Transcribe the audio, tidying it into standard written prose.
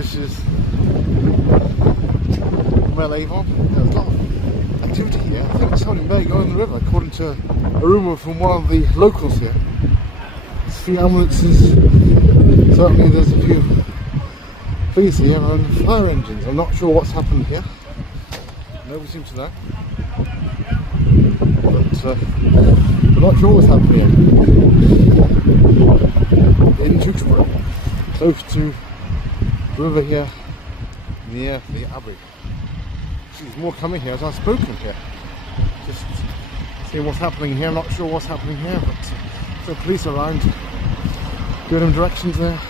This is Mel Avon. There's a lot of activity here. I think something may go in the river, according to a rumour from one of the locals here. There's a few ambulances. Certainly there's a few police here and fire engines. I'm not sure what's happened here. Nobody seems to know. But I'm not sure what's happened here. In Tewkesbury, close to the river here, near the Abbey. There's more coming here as I've spoken here. Just seeing what's happening here. I'm not sure what's happening here, but the police are around giving them directions there.